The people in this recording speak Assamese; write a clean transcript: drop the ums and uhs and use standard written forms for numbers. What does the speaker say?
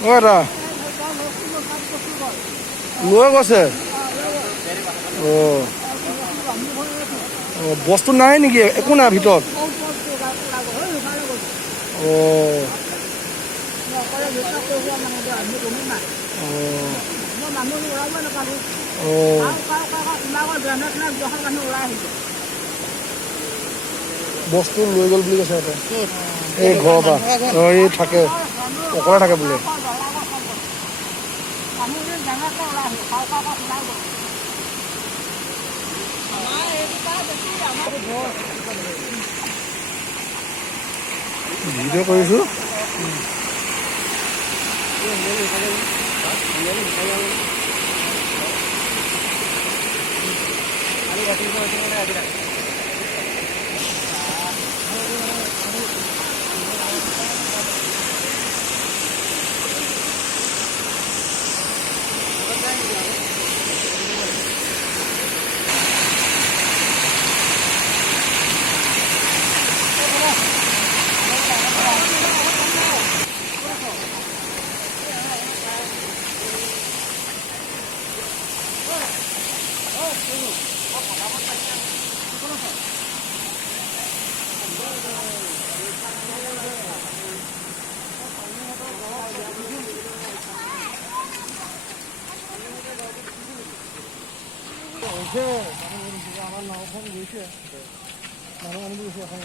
অ এটা লৈ গৈছে অ অ বস্তু নাই নেকি একো নাই ভিতৰত অ বস্তু লৈ গ'ল বুলি কৈছে এটা এই ঘৰৰ পৰা এই থাকে অকলে থাকে বোলে ভিডিঅ' কৰিছোঁ আমাৰ নাওখন গৈছে মানুহ আনিব গৈছে এখন